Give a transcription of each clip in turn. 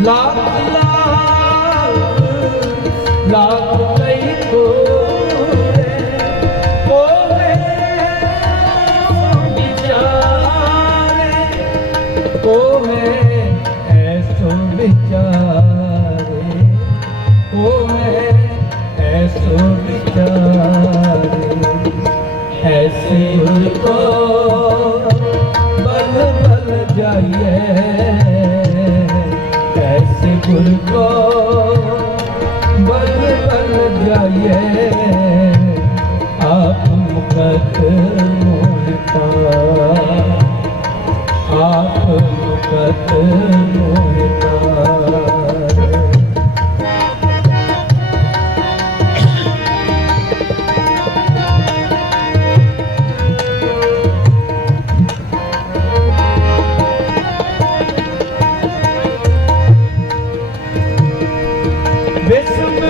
ਲਾਖ ਲਾਖ ਲਾਖ ਕਈ ਕੋਰੇ ਕੋਰੇ ਵਿਚਾਰੇ ਕੋਹੇ ਐਸੋ ਵਿਚਾਰੇ ਕੋਹੇ ਐਸੋ ਵਿਚਾਰੇ ਐਸੇ ਕੋ ਐਸੇ ਕੋ ਬਲ ਬਲ ਜਾਈਏ ਆਪ ਮੁਕਤ ਮੋਹਿਤਾ ਆਪ ਮੁਕਤ ਮੋਹਿਤਾ Listen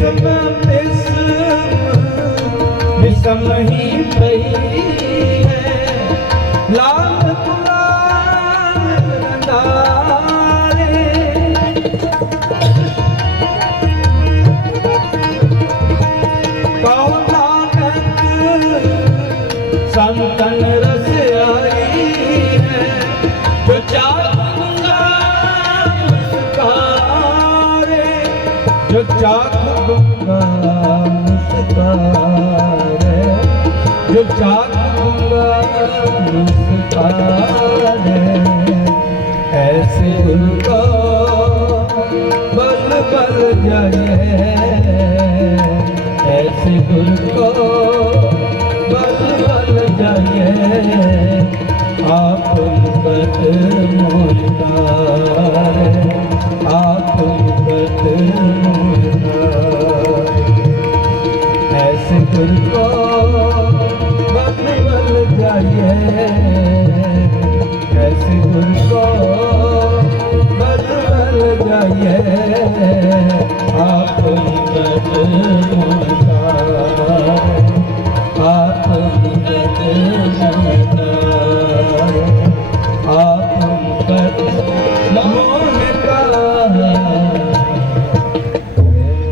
ਵਿਸਮ ਵਿਸਮ ਵਿਸਮ ਹੀ ਪਈ ਹੈ। ਲਾਲ ਗੁਲਾਲ ਰੰਗਾਰੇ ਕਉ ਨਾਨਕ ਸੰਤਨ ਰਸ ਆਈ ਹੈ? ਜੋ ਚਾਤ ਗੁੰਗਾ ਮੁਸਤਾਰੇ ਐਸੇ ਗੁਰੂ ਕੋ ਬਲ ਬਲ ਜਾਏ ਐਸੇ ਗੁਰੂ ਕੋ ਬਲ ਬਲ ਜਾਏ ਆਪ ਮੁਕਤ ਮੋਲਾ yeah.